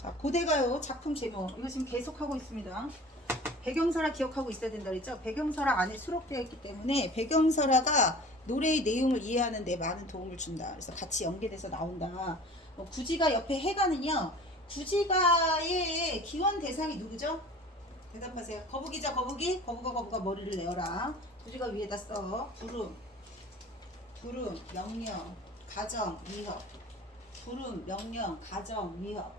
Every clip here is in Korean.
자, 고대가요 작품 제목 이거 지금 계속하고 있습니다. 배경설화 기억하고 있어야 된다 그랬죠? 배경설화 안에 수록되어 있기 때문에 배경설화가 노래의 내용을 이해하는 데 많은 도움을 준다. 그래서 같이 연계돼서 나온다. 구지가 옆에 해가는요. 구지가의 기원 대상이 누구죠? 대답하세요. 거북이죠, 거북이? 거북아 머리를 내어라. 구지가 위에다 써. 부름, 명령, 가정, 위협. 부름, 명령, 가정, 위협.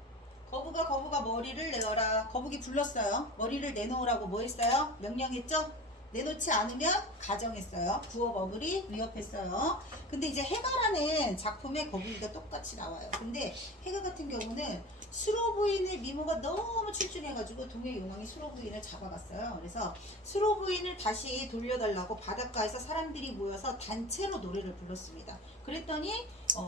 거북아 머리를 내어라. 거북이 불렀어요. 머리를 내놓으라고 뭐 했어요? 명령했죠? 내놓지 않으면 가정했어요. 구워 먹으리 위협했어요. 근데 이제 해가라는 작품에 거북이가 똑같이 나와요. 근데 해가 같은 경우는 수로 부인을 미모가 너무 출중해가지고 동해 용왕이 수로 부인을 잡아갔어요. 그래서 수로 부인을 다시 돌려달라고 바닷가에서 사람들이 모여서 단체로 노래를 불렀습니다. 그랬더니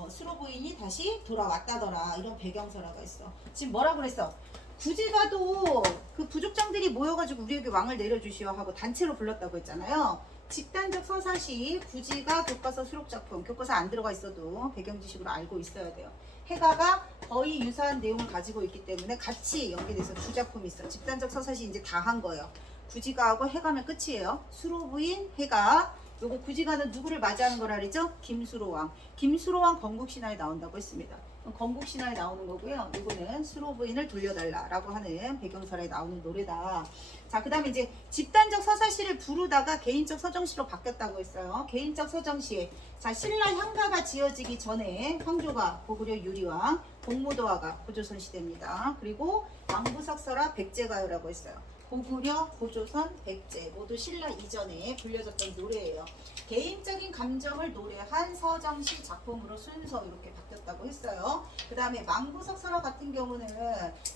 수로 부인이 다시 돌아왔다더라. 이런 배경설화가 있어. 지금 뭐라고 그랬어? 구지가도 그 부족장들이 모여가지고 우리에게 왕을 내려주시오 하고 단체로 불렀다고 했잖아요. 집단적 서사시 구지가 교과서 수록작품, 교과서 안 들어가 있어도 배경 지식으로 알고 있어야 돼요. 해가가 거의 유사한 내용을 가지고 있기 때문에 같이 연계돼서 두 작품이 있어. 집단적 서사시 이제 다 한 거예요. 구지가하고 해가면 끝이에요. 수로부인 해가. 요거 구지가는 누구를 맞이하는 거라 그랬죠? 김수로왕. 김수로왕 건국신화에 나온다고 했습니다. 건국신화에 나오는 거고요. 이거는 수로부인을 돌려달라라고 하는 배경설에 나오는 노래다. 자, 그 다음에 이제 집단적 서사시를 부르다가 개인적 서정시로 바뀌었다고 했어요. 개인적 서정시. 자, 신라 향가가 지어지기 전에 황조가 고구려 유리왕, 공무도화가 고조선 시대입니다. 그리고 왕부석설화 백제가요라고 했어요. 고구려, 고조선, 백제 모두 신라 이전에 불려졌던 노래예요. 개인적인 감정을 노래한 서정시 작품으로 순서 이렇게 바뀌었다고 했어요. 그 다음에 망부석설화 같은 경우는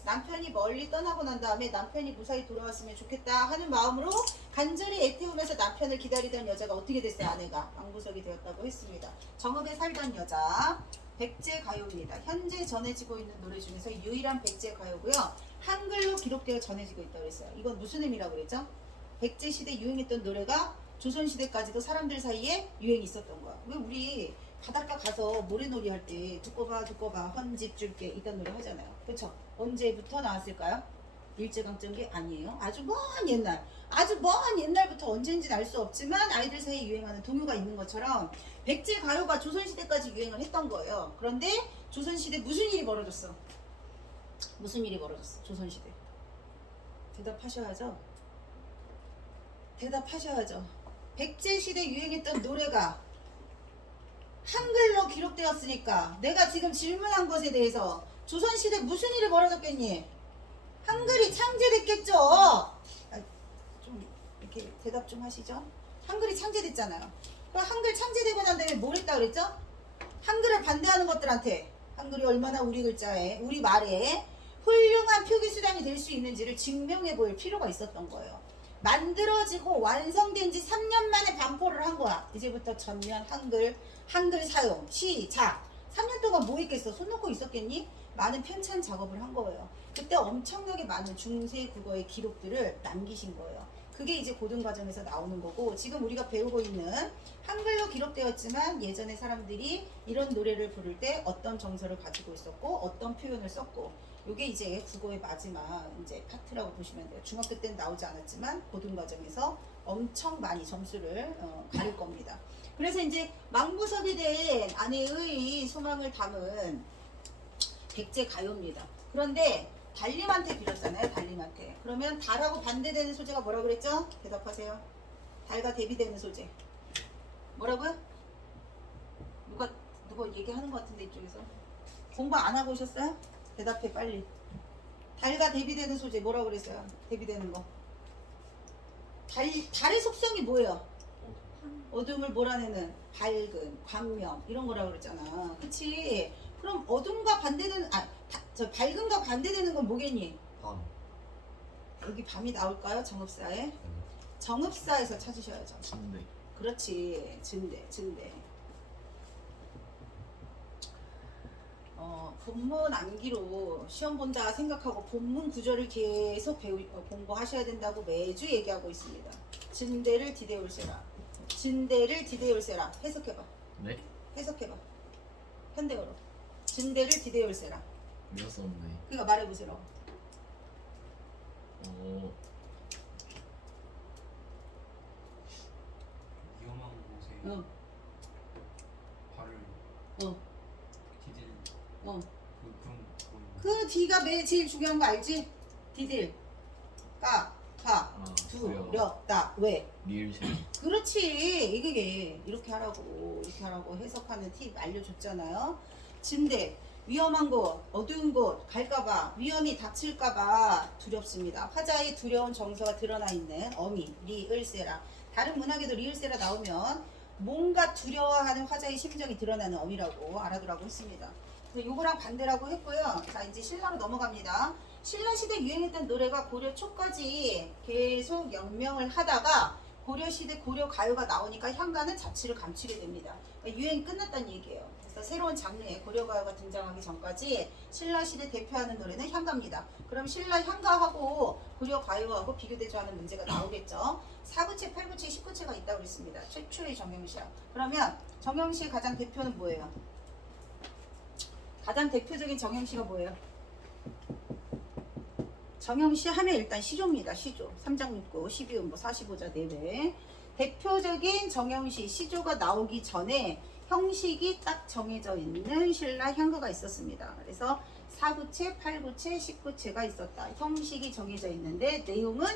남편이 멀리 떠나고 난 다음에 남편이 무사히 돌아왔으면 좋겠다 하는 마음으로 간절히 애태우면서 남편을 기다리던 여자가 어떻게 됐어요? 아내가 망부석이 되었다고 했습니다. 정읍에 살던 여자. 백제가요입니다. 현재 전해지고 있는 노래 중에서 유일한 백제가요고요. 한글로 기록되어 전해지고 있다고 했어요. 이건 무슨 의미라고 그랬죠? 백제시대 유행했던 노래가 조선시대까지도 사람들 사이에 유행이 있었던 거야. 왜 우리 바닷가 가서 모래놀이 할 때 두꺼 봐 헌집 줄게 이딴 노래 하잖아요. 그렇죠? 언제부터 나왔을까요? 일제강점기 아니에요. 아주 먼 옛날부터 언제인지는 알 수 없지만 아이들 사이에 유행하는 동요가 있는 것처럼 백제 가요가 조선시대까지 유행을 했던 거예요. 그런데 조선시대 무슨 일이 벌어졌어? 무슨 일이 벌어졌어? 조선시대. 대답하셔야죠. 백제시대 유행했던 노래가 한글로 기록되었으니까 내가 지금 질문한 것에 대해서 조선시대 무슨 일이 벌어졌겠니? 한글이 창제됐겠죠. 좀 이렇게 대답 좀 하시죠. 한글이 창제됐잖아요. 그럼 한글 창제되고 난 다음에 뭘 했다 그랬죠? 한글을 반대하는 것들한테 한글이 얼마나 우리 글자에 우리 말에 훌륭한 표기 수단이 될 수 있는지를 증명해 보일 필요가 있었던 거예요. 만들어지고 완성된 지 3년 만에 반포를 한 거야. 이제부터 전면 한글 사용 시작. 3년 동안 뭐 했겠어? 손 놓고 있었겠니? 많은 편찬 작업을 한 거예요. 그때 엄청나게 많은 중세 국어의 기록들을 남기신 거예요. 그게 이제 고등과정에서 나오는 거고, 지금 우리가 배우고 있는 한글로 기록되었지만 예전에 사람들이 이런 노래를 부를 때 어떤 정서를 가지고 있었고 어떤 표현을 썼고, 이게 이제 국어의 마지막 이제 파트라고 보시면 돼요. 중학교 때는 나오지 않았지만 고등과정에서 엄청 많이 점수를 가릴 겁니다. 그래서 이제 망부석에 대한 아내의 소망을 담은 백제가요입니다. 그런데 달님한테 빌었잖아요. 달님한테. 그러면 달하고 반대되는 소재가 뭐라고 그랬죠? 대답하세요. 달과 대비되는 소재. 뭐라고요? 누가 얘기하는 것 같은데 이쪽에서. 공부 안 하고 오셨어요? 대답해 빨리. 달과 대비되는 소재 뭐라고 그랬어요? 대비되는 거. 달의 속성이 뭐예요? 어둠을 몰아내는 밝은, 광명 이런 거라고 그랬잖아. 그치? 그럼 어둠과 반대되는 밝음과 반대되는 건 뭐겠니? 밤. 여기 밤이 나올까요? 정읍사에? 정읍사에서 찾으셔야죠. 진대. 그렇지. 진대. 본문 암기로 시험 본다 생각하고 본문 구절을 계속 공부하셔야 된다고 매주 얘기하고 있습니다. 진대를 디데올세라. 해석해봐. 네? 해석해봐. 현대어로. 진대를 디데올세라. 외웠었는데. 그러니까 말해보세요. 위험한 곳에 어, 발을 어, 디딜 어. 그런 그 D가 제일 중요한 거 알지? 디딜, 까, 가, 두렵다. 왜? 리을실. 그렇지. 이게 이렇게 하라고 해석하는 팁 알려줬잖아요. 진대, 위험한 곳, 어두운 곳 갈까봐, 위험이 닥칠까봐 두렵습니다. 화자의 두려운 정서가 드러나 있는 어미, 리을세라. 다른 문학에도 리을세라 나오면 뭔가 두려워하는 화자의 심정이 드러나는 어미라고 알아두라고 했습니다. 요거랑 반대라고 했고요. 자, 이제 신라로 넘어갑니다. 신라 시대 유행했던 노래가 고려 초까지 계속 영명을 하다가 고려 시대 고려 가요가 나오니까 향가는 자취를 감추게 됩니다. 그러니까 유행이 끝났다는 얘기예요. 그래서 새로운 장르의 고려 가요가 등장하기 전까지 신라 시대 대표하는 노래는 향가입니다. 그럼 신라 향가하고 고려 가요하고 비교되지 않은 문제가 나오겠죠. 4구체, 8구체, 10구체가 있다고 그랬습니다. 최초의 정형시야. 그러면 정형시의 가장 대표는 뭐예요? 가장 대표적인 정형시가 뭐예요? 정형시 하면 일단 시조입니다. 시조. 3장육구, 12음보, 45자 내외. 대표적인 정형시, 시조가 나오기 전에 형식이 딱 정해져 있는 신라 향가가 있었습니다. 그래서 4구체, 8구체, 10구체가 있었다. 형식이 정해져 있는데 내용은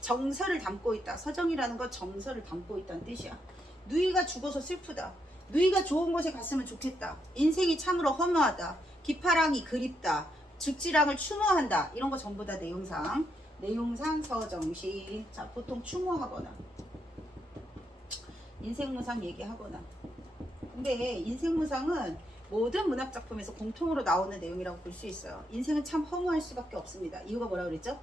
정서를 담고 있다. 서정이라는 건 정서를 담고 있다는 뜻이야. 누이가 죽어서 슬프다. 누이가 좋은 곳에 갔으면 좋겠다. 인생이 참으로 허무하다. 기파랑이 그립다. 죽지랑을 추모한다. 이런 거 전부 다 내용상 서정시. 자, 보통 추모하거나 인생무상 얘기하거나. 근데 인생무상은 모든 문학작품에서 공통으로 나오는 내용이라고 볼 수 있어요. 인생은 참 허무할 수밖에 없습니다. 이유가 뭐라 그랬죠?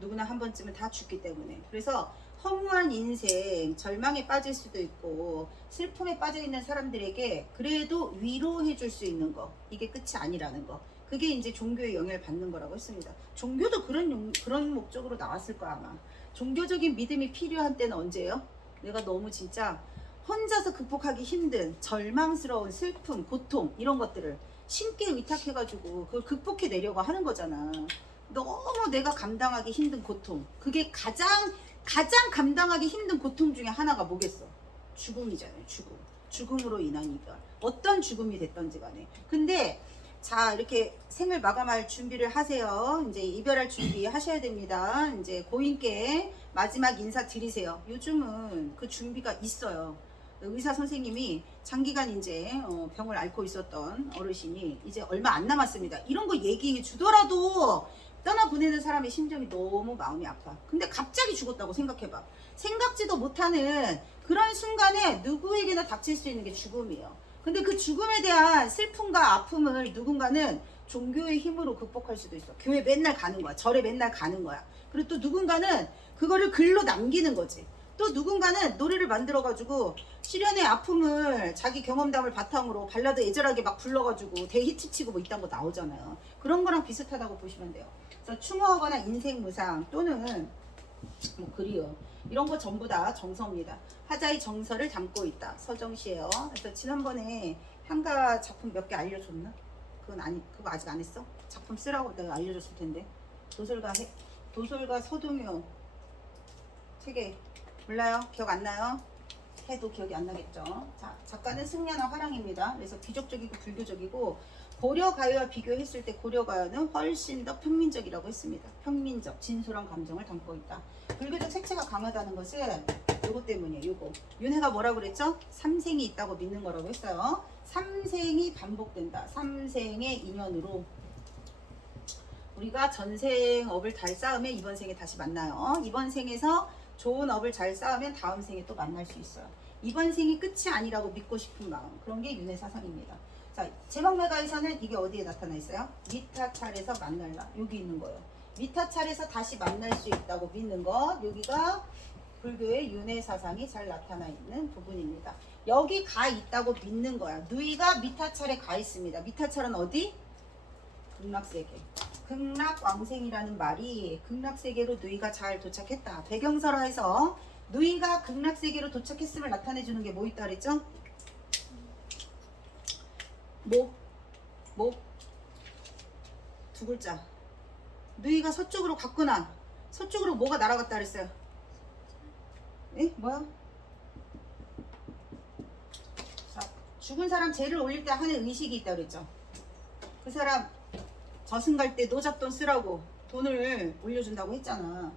누구나 한 번쯤은 다 죽기 때문에. 그래서 허무한 인생, 절망에 빠질 수도 있고 슬픔에 빠져 있는 사람들에게 그래도 위로해 줄 수 있는 거, 이게 끝이 아니라는 거. 그게 이제 종교의 영향을 받는 거라고 했습니다. 종교도 그런 목적으로 나왔을 거야 아마. 종교적인 믿음이 필요한 때는 언제예요? 내가 너무 진짜 혼자서 극복하기 힘든 절망스러운 슬픔, 고통 이런 것들을 신께 의탁해가지고 그걸 극복해내려고 하는 거잖아. 너무 내가 감당하기 힘든 고통, 그게 가장 감당하기 힘든 고통 중에 하나가 뭐겠어? 죽음이잖아요. 죽음으로 인한 이별. 어떤 죽음이 됐던지 간에. 근데 자, 이렇게 생을 마감할 준비를 하세요. 이제 이별할 준비 하셔야 됩니다. 이제 고인께 마지막 인사 드리세요. 요즘은 그 준비가 있어요. 의사 선생님이 장기간 이제 병을 앓고 있었던 어르신이 이제 얼마 안 남았습니다. 이런 거 얘기해 주더라도 떠나보내는 사람의 심정이 너무 마음이 아파. 근데 갑자기 죽었다고 생각해봐. 생각지도 못하는 그런 순간에 누구에게나 닥칠 수 있는 게 죽음이에요. 근데 그 죽음에 대한 슬픔과 아픔을 누군가는 종교의 힘으로 극복할 수도 있어. 교회 맨날 가는 거야. 절에 맨날 가는 거야. 그리고 또 누군가는 그거를 글로 남기는 거지. 또 누군가는 노래를 만들어가지고 시련의 아픔을 자기 경험담을 바탕으로 발라드 애절하게 막 불러가지고 대히트치고 뭐 이딴 거 나오잖아요. 그런 거랑 비슷하다고 보시면 돼요. 그래서 추모하거나 인생무상 또는 뭐 그리움 이런 거 전부 다 정서입니다. 화자의 정서를 담고 있다. 서정시예요. 그래서 지난번에 향가 작품 몇 개 알려줬나? 그거 아직 안 했어? 작품 쓰라고 내가 알려줬을 텐데. 도솔가 서동요 책에 몰라요? 기억 안 나요? 해도 기억이 안 나겠죠. 자, 작가는 승려나 화랑입니다. 그래서 귀족적이고 불교적이고 고려 가요와 비교했을 때 고려 가요는 훨씬 더 평민적이라고 했습니다. 평민적, 진솔한 감정을 담고 있다. 불교적 색채가 강하다는 것은 요거 때문이에요. 요거. 윤회가 뭐라고 그랬죠? 삼생이 있다고 믿는 거라고 했어요. 삼생이 반복된다. 삼생의 인연으로 우리가 전생 업을 잘 쌓으면 이번 생에 다시 만나요. 이번 생에서 좋은 업을 잘 쌓으면 다음 생에 또 만날 수 있어요. 이번 생이 끝이 아니라고 믿고 싶은 마음, 그런 게 윤회 사상입니다. 자, 제목매가에서는 이게 어디에 나타나 있어요? 미타찰에서 만날라. 여기 있는 거예요. 미타찰에서 다시 만날 수 있다고 믿는 것. 여기가 불교의 윤회 사상이 잘 나타나 있는 부분입니다. 여기 가 있다고 믿는 거야. 누이가 미타찰에 가 있습니다. 미타찰은 어디? 극락세계. 극락왕생이라는 말이 극락세계로 누이가 잘 도착했다. 배경설화에서 누이가 극락세계로 도착했음을 나타내주는 게 뭐 있다 그랬죠? 목, 두 글자. 누이가 서쪽으로 갔구나. 서쪽으로 뭐가 날아갔다 그랬어요? 에? 뭐야? 자, 죽은 사람 죄를 올릴 때 하는 의식이 있다 그랬죠. 그 사람 저승 갈 때 노잣돈 쓰라고 돈을 올려준다고 했잖아.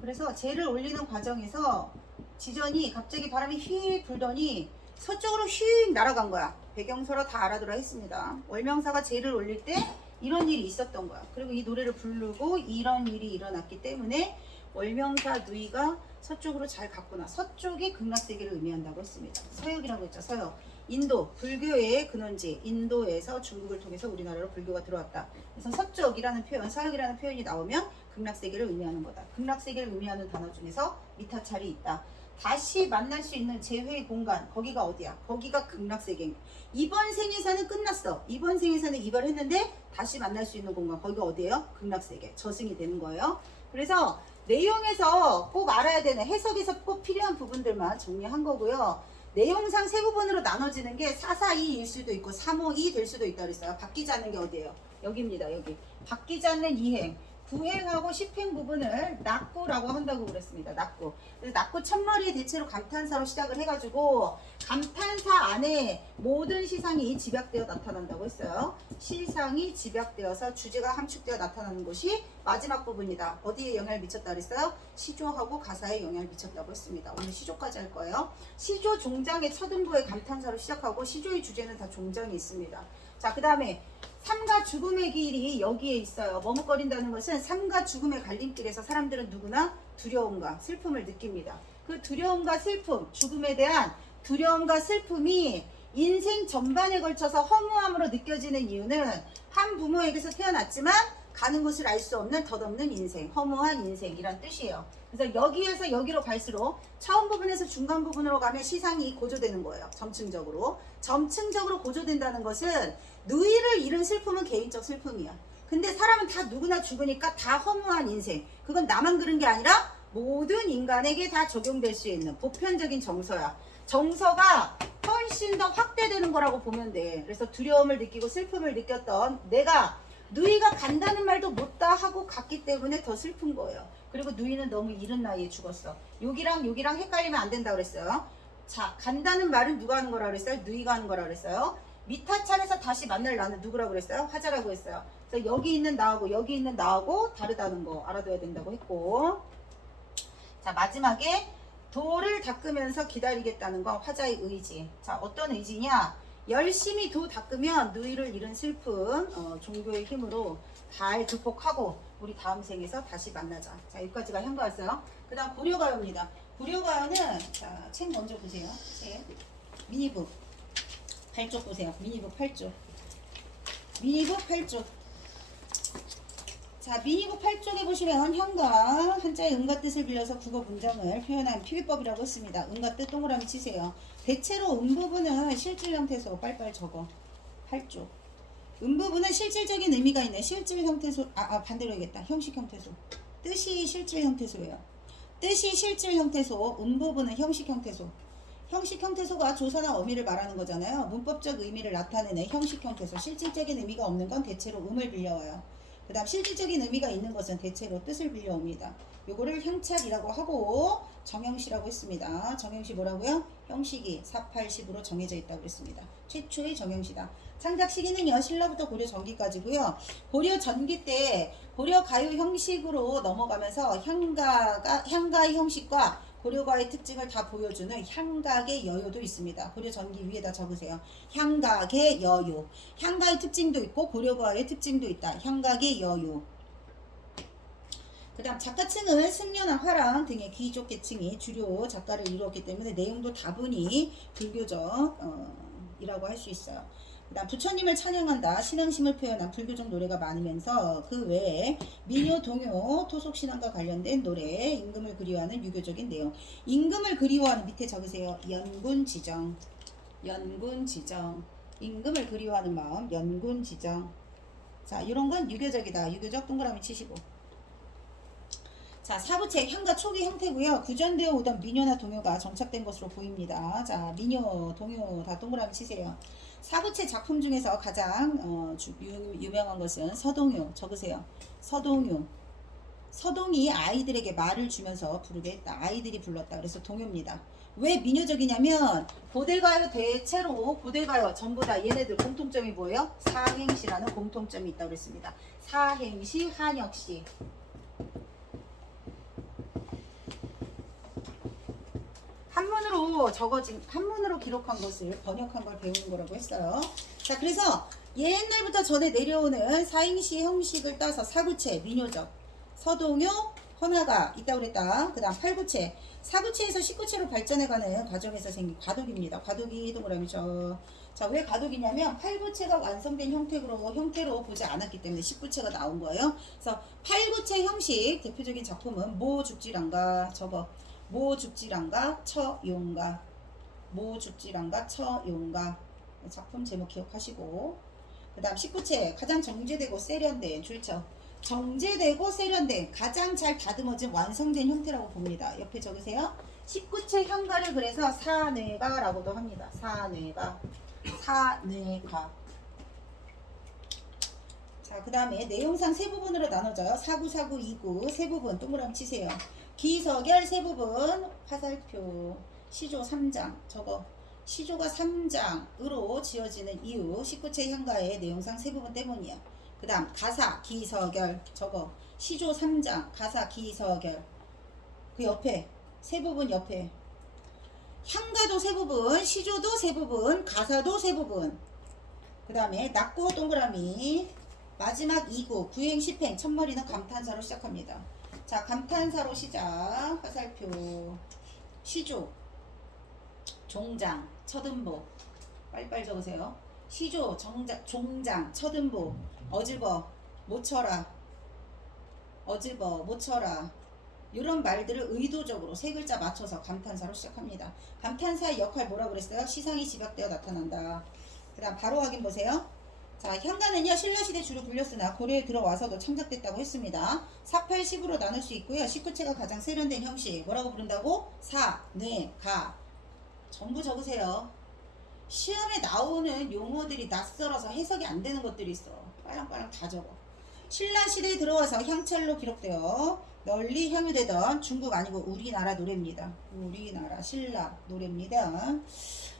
그래서 죄를 올리는 과정에서 지전이 갑자기 바람이 휙 불더니 서쪽으로 휙 날아간 거야. 배경서로 다 알아들어 했습니다. 월명사가 죄를 올릴 때 이런 일이 있었던 거야. 그리고 이 노래를 부르고 이런 일이 일어났기 때문에 월명사 누이가 서쪽으로 잘 갔구나. 서쪽이 극락세계를 의미한다고 했습니다. 서역이라고 했죠. 서역. 인도, 불교의 근원지, 인도에서 중국을 통해서 우리나라로 불교가 들어왔다. 그래서 서쪽이라는 표현, 서역이라는 표현이 나오면 극락세계를 의미하는 거다. 극락세계를 의미하는 단어 중에서 미타찰이 있다. 다시 만날 수 있는 재회의 공간, 거기가 어디야? 거기가 극락세계. 이번 생에서는 끝났어. 이번 생에서는 이별했는데 다시 만날 수 있는 공간, 거기가 어디예요? 극락세계. 저승이 되는 거예요. 그래서 내용에서 꼭 알아야 되는, 해석에서 꼭 필요한 부분들만 정리한 거고요. 내용상 세 부분으로 나눠지는 게 442일 수도 있고 352 될 수도 있다 그랬어요. 바뀌지 않는 게 어디예요? 여기입니다. 여기. 바뀌지 않는 이행. 구행하고 십행 부분을 낙구라고 한다고 그랬습니다. 낙구. 그래서 낙구 첫머리에 대체로 감탄사로 시작을 해가지고 감탄사 안에 모든 시상이 집약되어 나타난다고 했어요. 시상이 집약되어서 주제가 함축되어 나타나는 것이 마지막 부분이다. 어디에 영향을 미쳤다 그랬어요? 시조하고 가사에 영향을 미쳤다고 했습니다. 오늘 시조까지 할 거예요. 시조 종장의 첫음부의 감탄사로 시작하고 시조의 주제는 다 종장이 있습니다. 자, 그 다음에 삶과 죽음의 길이 여기에 있어요. 머뭇거린다는 것은 삶과 죽음의 갈림길에서 사람들은 누구나 두려움과 슬픔을 느낍니다. 그 두려움과 슬픔, 죽음에 대한 두려움과 슬픔이 인생 전반에 걸쳐서 허무함으로 느껴지는 이유는 한 부모에게서 태어났지만 가는 곳을 알 수 없는 덧없는 인생, 허무한 인생이란 뜻이에요. 그래서 여기에서 여기로 갈수록 처음 부분에서 중간 부분으로 가면 시상이 고조되는 거예요. 점층적으로. 점층적으로 고조된다는 것은 누이를 잃은 슬픔은 개인적 슬픔이야. 근데 사람은 다 누구나 죽으니까 다 허무한 인생. 그건 나만 그런 게 아니라 모든 인간에게 다 적용될 수 있는 보편적인 정서야. 정서가 훨씬 더 확대되는 거라고 보면 돼. 그래서 두려움을 느끼고 슬픔을 느꼈던 내가 누이가 간다는 말도 못다 하고 갔기 때문에 더 슬픈 거예요. 그리고 누이는 너무 이른 나이에 죽었어. 여기랑 여기랑 헷갈리면 안 된다 그랬어요. 자, 간다는 말은 누가 하는 거라 그랬어요? 누이가 하는 거라 그랬어요. 미타찰에서 다시 만날 나는 누구라고 그랬어요? 화자라고 했어요. 그래서 여기 있는 나하고 여기 있는 나하고 다르다는 거 알아둬야 된다고 했고, 자, 마지막에 도를 닦으면서 기다리겠다는 건 화자의 의지. 자, 어떤 의지냐? 열심히 도 닦으면 누이를 잃은 슬픔, 종교의 힘으로 잘 극복하고 우리 다음 생에서 다시 만나자. 자, 여기까지가 향가였어요. 그 다음 고려가요입니다. 고려가요는, 자, 책 먼저 보세요. 책. 미니북 8쪽 보세요. 미니북 8쪽. 미니북 8쪽. 자, 미니북 8쪽에 보시면 현가, 한자의 음과 뜻을 빌려서 국어 문장을 표현한 피비법이라고 했습니다. 음과 뜻 동그라미 치세요. 대체로 음부분은 실질 형태소, 빨빨 적어. 8쪽. 음부분은 실질적인 의미가 있는 실질 형태소, 반대로 해야겠다. 형식 형태소. 뜻이 실질 형태소예요. 뜻이 실질 형태소, 음부분은 형식 형태소. 형식 형태소가 조사나 어미를 말하는 거잖아요. 문법적 의미를 나타내는 형식 형태소. 실질적인 의미가 없는 건 대체로 음을 빌려와요. 그 다음 실질적인 의미가 있는 것은 대체로 뜻을 빌려옵니다. 요거를 향찰이라고 하고 정형시라고 했습니다. 정형시 뭐라고요? 형식이 480으로 정해져 있다고 그랬습니다. 최초의 정형시다. 창작 시기는요, 신라부터 고려 전기까지고요. 고려 전기 때 고려 가요 형식으로 넘어가면서 향가의 형식과 고려가의 특징을 다 보여주는 향각의 여요도 있습니다. 고려 전기 위에다 적으세요. 향각의 여요. 향가의 특징도 있고 고려가의 특징도 있다. 향각의 여요. 그 다음 작가층은 승려나 화랑 등의 귀족 계층이 주요 작가를 이루었기 때문에 내용도 다분히 불교적 이라고 할 수 있어요. 그 다음 부처님을 찬양한다. 신앙심을 표현한 불교적 노래가 많으면서 그 외에 민요, 동요, 토속신앙과 관련된 노래, 임금을 그리워하는 유교적인 내용. 임금을 그리워하는 밑에 적으세요. 연군지정. 연군지정. 임금을 그리워하는 마음, 연군지정. 자, 이런 건 유교적이다. 유교적 동그라미 치시고. 자, 사부책 향가 초기 형태고요. 구전되어 오던 민요나 동요가 정착된 것으로 보입니다. 자, 민요, 동요 다 동그라미 치세요. 사구체 작품 중에서 가장 유명한 것은 서동요. 적으세요. 서동요. 서동이 아이들에게 말을 주면서 부르게 했다. 아이들이 불렀다. 그래서 동요입니다. 왜 민요적이냐면 고대가요 대체로 고대가요 전부 다 얘네들 공통점이 뭐예요? 사행시라는 공통점이 있다고 그랬습니다. 사행시, 한역시. 한문으로 기록한 것을 번역한 걸 배우는 거라고 했어요. 자, 그래서 옛날부터 전해 내려오는 사행시 형식을 따서 사구체, 민요적, 서동요, 헌화가 있다고 그랬다. 그 다음 팔구체, 사구체에서 십구체로 발전해가는 과정에서 생긴 과독입니다. 과독이 동그라미죠. 자, 왜 과독이냐면 팔구체가 완성된 형태로 보지 않았기 때문에 십구체가 나온 거예요. 그래서 팔구체 형식 대표적인 작품은 모죽지랑가, 저거 모죽지랑가 처용가, 모죽지랑가 처용가 작품 제목 기억하시고, 그 다음 19체 가장 정제되고 세련된 줄쳐, 정제되고 세련된 가장 잘 다듬어진 완성된 형태라고 봅니다. 옆에 적으세요. 19체 현가를 그래서 사뇌가라고도 합니다. 사뇌가. 자, 그 다음에 내용상 세 부분으로 나눠져요. 사구, 사구, 이구 세 부분 동그라미 치세요. 기서결 세 부분 화살표. 시조 3장 저거 시조가 3장으로 지어지는 이유 19체 현가의 내용상 세 부분 때문이야. 그 다음 가사 기서결 저거 시조 3장 가사 기서결 그 옆에 세 부분 옆에 향가도 세 부분 시조도 세 부분 가사도 세 부분. 그 다음에 낙고 동그라미 마지막 2구 구행 10행 첫머리는 감탄사로 시작합니다. 자, 감탄사로 시작. 화살표. 시조 종장 첫음보 빨리빨리 적으세요. 시조 종장 첫음보 어즈버 모쳐라 이런 말들을 의도적으로 세 글자 맞춰서 감탄사로 시작합니다. 감탄사의 역할 뭐라고 그랬어요? 시상이 집약되어 나타난다. 그 다음 바로 확인 보세요. 자, 현가는요 신라시대 주로 불렸으나 고려에 들어와서도 창작됐다고 했습니다. 4,8,10으로 나눌 수 있고요. 19체가 가장 세련된 형식 뭐라고 부른다고? 사, 뇌, 가 전부 적으세요. 시험에 나오는 용어들이 낯설어서 해석이 안 되는 것들이 있어. 빨랑빨랑 다 적어. 신라시대에 들어와서 향철로 기록되어 널리 향유되던 중국 아니고 우리나라 노래입니다. 우리나라 신라 노래입니다.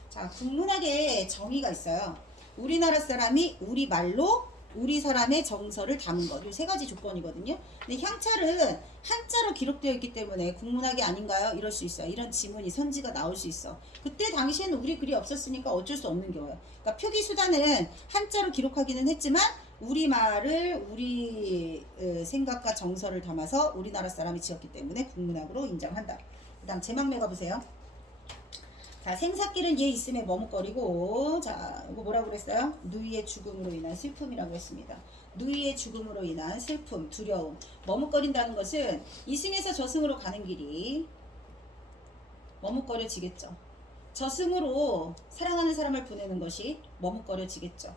자, 국문학에 정의가 있어요. 우리나라 사람이 우리말로 우리 사람의 정서를 담은 것. 이 세 가지 조건이거든요. 근데 향찰은 한자로 기록되어 있기 때문에 국문학이 아닌가요? 이럴 수 있어요. 이런 지문이 선지가 나올 수 있어. 그때 당시에는 우리 글이 없었으니까 어쩔 수 없는 경우예요. 그러니까 표기수단은 한자로 기록하기는 했지만 우리말을 우리 생각과 정서를 담아서 우리나라 사람이 지었기 때문에 국문학으로 인정한다. 그 다음 제막매 가보세요. 자, 생사길은 얘 있음에 머뭇거리고, 자, 이거 뭐라고 그랬어요? 누이의 죽음으로 인한 슬픔이라고 했습니다. 누이의 죽음으로 인한 슬픔, 두려움. 머뭇거린다는 것은 이승에서 저승으로 가는 길이 머뭇거려지겠죠. 저승으로 사랑하는 사람을 보내는 것이 머뭇거려지겠죠.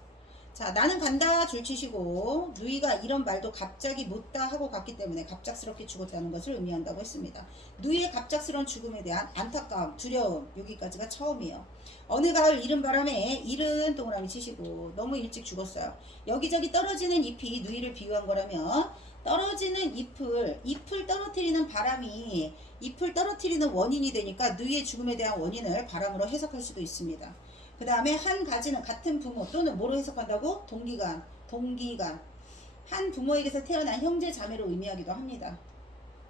자, 나는 간다 줄 치시고 누이가 이런 말도 갑자기 못다 하고 갔기 때문에 갑작스럽게 죽었다는 것을 의미한다고 했습니다. 누이의 갑작스러운 죽음에 대한 안타까움, 두려움 여기까지가 처음이에요. 어느 가을 이른 바람에 이른 동그라미 치시고 너무 일찍 죽었어요. 여기저기 떨어지는 잎이 누이를 비유한 거라면 떨어지는 잎을 떨어뜨리는 바람이 잎을 떨어뜨리는 원인이 되니까 누이의 죽음에 대한 원인을 바람으로 해석할 수도 있습니다. 그 다음에 한 가지는 같은 부모 또는 뭐로 해석한다고? 동기간. 한 부모에게서 태어난 형제 자매로 의미하기도 합니다.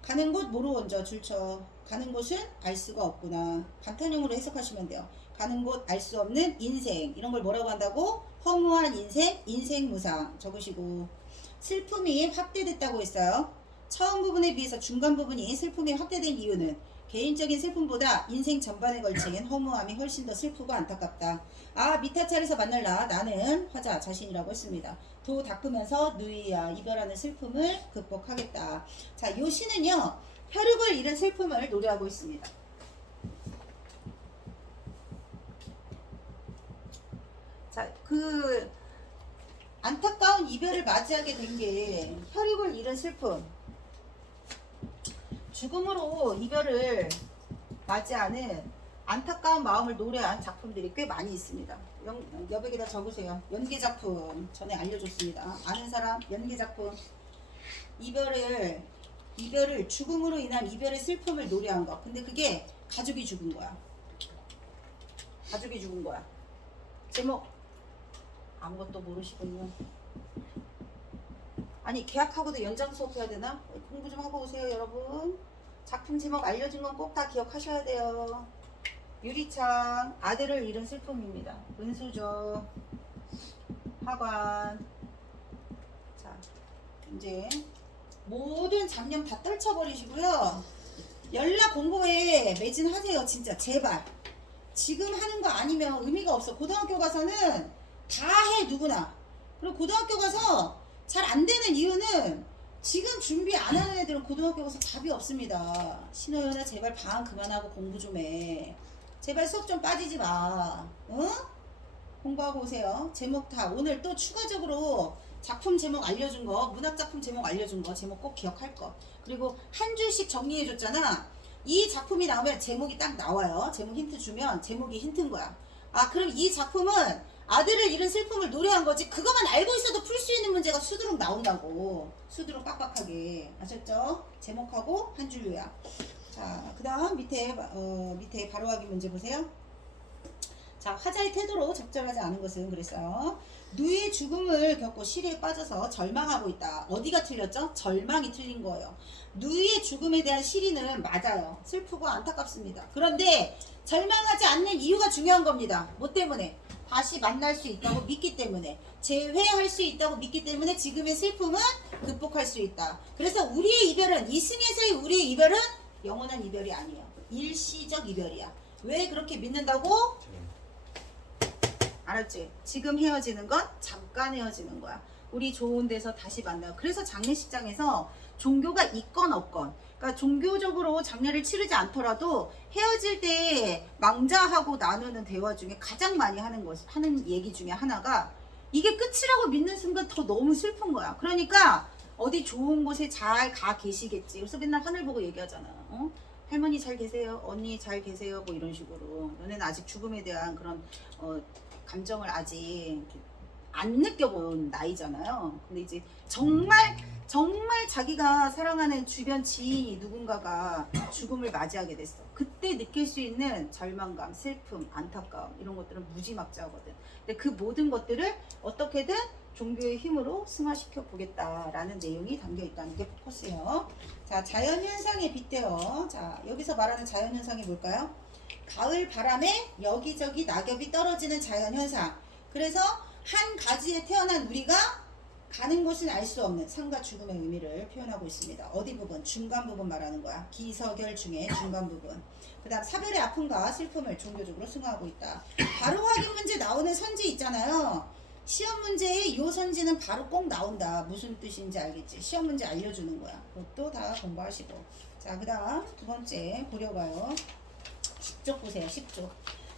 가는 곳 뭐로 얹어 줄쳐. 가는 곳은 알 수가 없구나. 감탄형으로 해석하시면 돼요. 가는 곳 알 수 없는 인생. 이런 걸 뭐라고 한다고? 허무한 인생, 인생무상 적으시고. 슬픔이 확대됐다고 했어요. 처음 부분에 비해서 중간 부분이 슬픔이 확대된 이유는 개인적인 슬픔보다 인생 전반에 걸친 허무함이 훨씬 더 슬프고 안타깝다. 아, 미타찰에서 만날라 나는 화자 자신이라고 했습니다. 도 닦으면서 누이야 이별하는 슬픔을 극복하겠다. 자, 요 시는요 혈육을 잃은 슬픔을 노래하고 있습니다. 자, 그 안타까운 이별을 맞이하게 된 게 혈육을 잃은 슬픔, 죽음으로 이별을 맞이하는 안타까운 마음을 노래한 작품들이 꽤 많이 있습니다. 여백에다 적으세요. 연기 작품 전에 알려줬습니다. 아는 사람 연기 작품. 이별을 죽음으로 인한 이별의 슬픔을 노래한 거. 근데 그게 가족이 죽은 거야. 가족이 죽은 거야. 제목 아무것도 모르시군요. 아니 계약하고도 연장 수업해야 되나? 공부 좀 하고 오세요 여러분. 작품 제목 알려준 건 꼭 다 기억하셔야 돼요. 유리창 아들을 잃은 슬픔입니다. 은수저 하관. 자 이제 모든 잡념 다 떨쳐버리시고요. 연락 공부에 매진하세요. 진짜 제발. 지금 하는 거 아니면 의미가 없어. 고등학교 가서는 다 해 누구나. 그리고 고등학교 가서 잘 안 되는 이유는 지금 준비 안 하는 애들은 고등학교 가서 답이 없습니다. 신호연아 제발 방학 그만하고 공부 좀 해. 제발 수업 좀 빠지지 마. 응? 공부하고 오세요. 제목 다 오늘 또 추가적으로 작품 제목 알려준 거, 문학 작품 제목 알려준 거 제목 꼭 기억할 거. 그리고 한 줄씩 정리해 줬잖아. 이 작품이 나오면 제목이 딱 나와요. 제목 힌트 주면 제목이 힌트인 거야. 아 그럼 이 작품은 아들을 잃은 슬픔을 노래한 거지. 그것만 알고 있어도 풀 수 있는 문제가 수두룩 나온다고. 수두룩 빡빡하게. 아셨죠? 제목하고 한 줄 요약. 자, 그 다음 밑에 바로 하기 문제 보세요. 자, 화자의 태도로 적절하지 않은 것은 그랬어요. 누이의 죽음을 겪고 시리에 빠져서 절망하고 있다. 어디가 틀렸죠? 절망이 틀린 거예요. 누이의 죽음에 대한 시리는 맞아요. 슬프고 안타깝습니다. 그런데 절망하지 않는 이유가 중요한 겁니다. 뭐 때문에? 다시 만날 수 있다고 믿기 때문에, 재회할 수 있다고 믿기 때문에 지금의 슬픔은 극복할 수 있다. 그래서 우리의 이별은, 이승에서의 우리의 이별은 영원한 이별이 아니에요. 일시적 이별이야. 왜 그렇게 믿는다고? 알았지? 지금 헤어지는 건 잠깐 헤어지는 거야. 우리 좋은 데서 다시 만나요. 그래서 장례식장에서 종교가 있건 없건, 그러니까 종교적으로 장례를 치르지 않더라도 헤어질 때 망자하고 나누는 대화 중에 가장 많이 하는 얘기 중에 하나가 이게 끝이라고 믿는 순간 더 너무 슬픈 거야. 그러니까 어디 좋은 곳에 잘 가 계시겠지. 그래서 맨날 하늘 보고 얘기하잖아. 어? 할머니 잘 계세요. 언니 잘 계세요. 뭐 이런 식으로. 너네는 아직 죽음에 대한 그런 감정을 아직 안 느껴본 나이잖아요. 근데 이제 정말 자기가 사랑하는 주변 지인이 누군가가 죽음을 맞이하게 됐어. 그때 느낄 수 있는 절망감, 슬픔, 안타까움 이런 것들은 무지막지하거든. 근데 그 모든 것들을 어떻게든 종교의 힘으로 승화시켜 보겠다라는 내용이 담겨 있다는 게 포커스예요. 자, 자연현상에 빗대어. 자, 여기서 말하는 자연현상이 뭘까요? 가을 바람에 여기저기 낙엽이 떨어지는 자연현상. 그래서 한 가지에 태어난 우리가 가는 곳은 알 수 없는 삶과 죽음의 의미를 표현하고 있습니다. 어디 부분? 중간 부분 말하는 거야. 기서결 중에 중간 부분. 그 다음 사별의 아픔과 슬픔을 종교적으로 승화하고 있다. 바로 확인 문제 나오는 선지 있잖아요. 시험 문제에 이 선지는 바로 꼭 나온다. 무슨 뜻인지 알겠지? 시험 문제 알려주는 거야. 그것도 다 공부하시고. 자, 그 다음 두 번째 고려가요. 10쪽 보세요. 10쪽.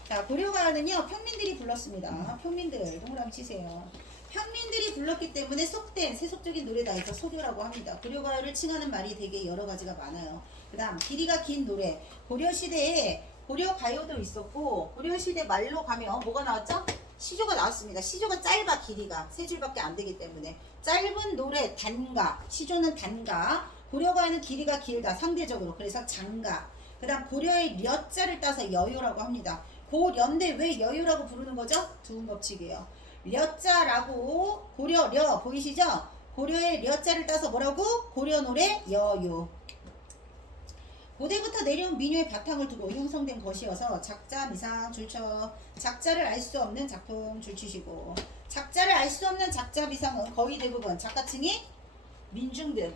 자, 고려가요는요 평민들이 불렀습니다. 평민들 동그라미 치세요. 평민들이 불렀기 때문에 속된 세속적인 노래다 해서 소교라고 합니다. 고려가요를 칭하는 말이 되게 여러 가지가 많아요. 그 다음 길이가 긴 노래. 고려시대에 고려가요도 있었고 고려시대 말로 가면 뭐가 나왔죠? 시조가 나왔습니다. 시조가 짧아. 길이가 세 줄밖에 안 되기 때문에 짧은 노래 단가. 시조는 단가. 고려가요는 길이가 길다 상대적으로. 그래서 장가. 그 다음 고려의 려자를 따서 여요라고 합니다. 고려인데 왜 여요라고 부르는 거죠? 두음 법칙이에요. 려자라고 고려려 보이시죠? 고려의 려자를 따서 뭐라고? 고려노래 여요. 고대부터 내려온 민요의 바탕을 두고 형성된 것이어서 작자, 미상, 줄쳐. 작자를 알 수 없는 작품 줄치시고, 작자를 알 수 없는 작자, 미상은 거의 대부분 작가층이 민중들의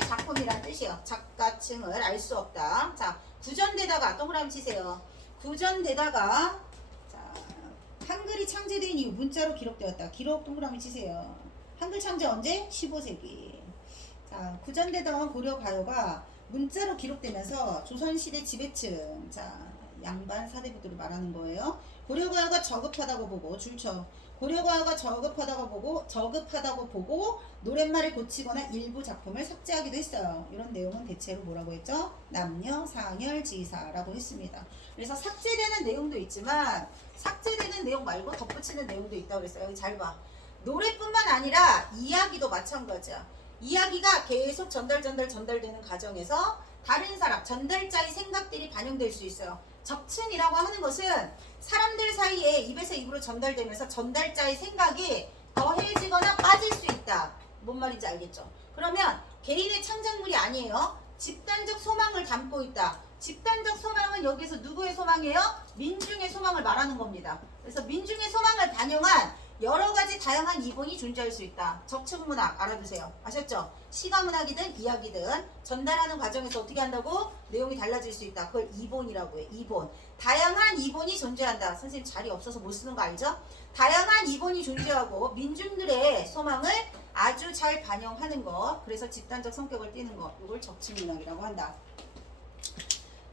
작품이란 뜻이에요. 작가층을 알 수 없다. 자, 구전대다가 동그라미 치세요. 구전대다가 자, 한글이 창제된 이후 문자로 기록되었다. 기록 동그라미 치세요. 한글 창제 언제? 15세기. 자, 구전대다가 고려가요가 문자로 기록되면서 조선시대 지배층, 자, 양반 사대부들을 말하는 거예요. 고려가요가 저급하다고 보고 줄쳐. 고려가가 저급하다고 보고 노랫말을 고치거나 일부 작품을 삭제하기도 했어요. 이런 내용은 대체로 뭐라고 했죠? 남녀, 상열, 지사라고 했습니다. 그래서 삭제되는 내용도 있지만 삭제되는 내용 말고 덧붙이는 내용도 있다고 그랬어요. 여기 잘 봐. 노래뿐만 아니라 이야기도 마찬가지야. 이야기가 계속 전달되는 과정에서 다른 사람, 전달자의 생각들이 반영될 수 있어요. 적층이라고 하는 것은 사람들 사이에 입에서 입으로 전달되면서 전달자의 생각이 더해지거나 빠질 수 있다. 뭔 말인지 알겠죠? 그러면 개인의 창작물이 아니에요. 집단적 소망을 담고 있다. 집단적 소망은 여기서 누구의 소망이에요? 민중의 소망을 말하는 겁니다. 그래서 민중의 소망을 반영한 여러 가지 다양한 이본이 존재할 수 있다. 적층문학 알아두세요. 아셨죠? 시가문학이든 이야기든 전달하는 과정에서 어떻게 한다고? 내용이 달라질 수 있다. 그걸 이본이라고 해. 이본. 다양한 이본이 존재한다. 선생님 자리 없어서 못 쓰는 거 알죠? 다양한 이본이 존재하고 민중들의 소망을 아주 잘 반영하는 것. 그래서 집단적 성격을 띠는 것. 이걸 적층문학이라고 한다.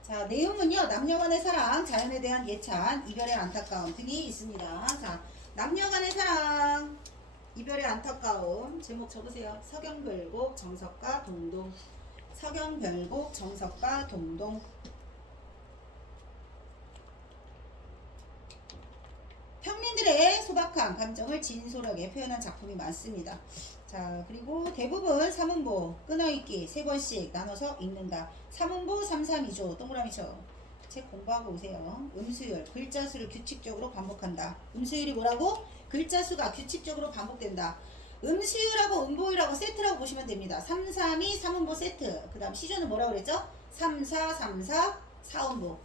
자, 내용은요. 남녀간의 사랑, 자연에 대한 예찬, 이별의 안타까움 등이 있습니다. 자, 남녀간의 사랑, 이별의 안타까움. 제목 적으세요. 서경별곡, 정석가, 동동. 서경별곡, 정석가, 동동. 평민들의 소박한 감정을 진솔하게 표현한 작품이 많습니다. 자, 그리고 대부분 사문보, 끊어읽기 3번씩 나눠서 읽는다. 사문보 332조, 동그라미 쳐. 책 공부하고 오세요. 음수율, 글자 수를 규칙적으로 반복한다. 음수율이 뭐라고? 글자 수가 규칙적으로 반복된다. 음수율하고 음보율하고 세트라고 보시면 됩니다. 3, 3, 2, 3음보 세트. 그 다음 시조는 뭐라고 그랬죠? 3, 4, 3, 4, 4음보.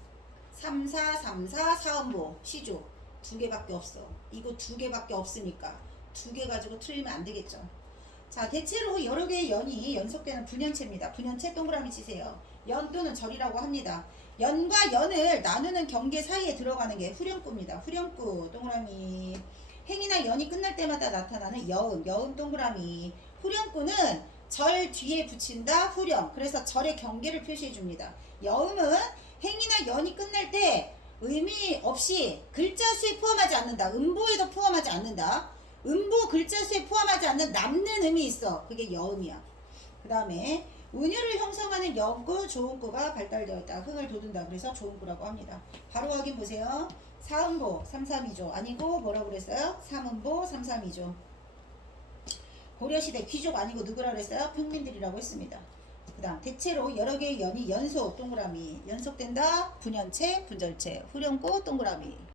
3, 4, 3, 4, 4음보. 시조. 2개밖에 없어. 이거 2개밖에 없으니까 2개 가지고 틀리면 안 되겠죠. 자, 대체로 여러 개의 연이 연속되는 분연체입니다. 분연체 동그라미 치세요. 연 또는 절이라고 합니다. 연과 연을 나누는 경계 사이에 들어가는 게 후렴구입니다. 후렴구 동그라미. 행이나 연이 끝날 때마다 나타나는 여음, 여음 동그라미. 후렴구는 절 뒤에 붙인다. 후렴. 그래서 절의 경계를 표시해 줍니다. 여음은 행이나 연이 끝날 때 의미 없이 글자 수에 포함하지 않는다. 음보에도 포함하지 않는다. 음보 글자 수에 포함하지 않는 남는 음이 있어. 그게 여음이야. 그 다음에 은유를 형성하는 연구, 조음구가 발달되어 있다. 흥을 돋운다. 그래서 조음구라고 합니다. 바로 확인 보세요. 사음보 332조 아니고 뭐라고 그랬어요? 삼음보 332조. 고려시대 귀족 아니고 누구라고 그랬어요? 평민들이라고 했습니다. 그 다음 대체로 여러 개의 연이 연속 동그라미 연속된다. 분연체, 분절체, 후렴구 동그라미.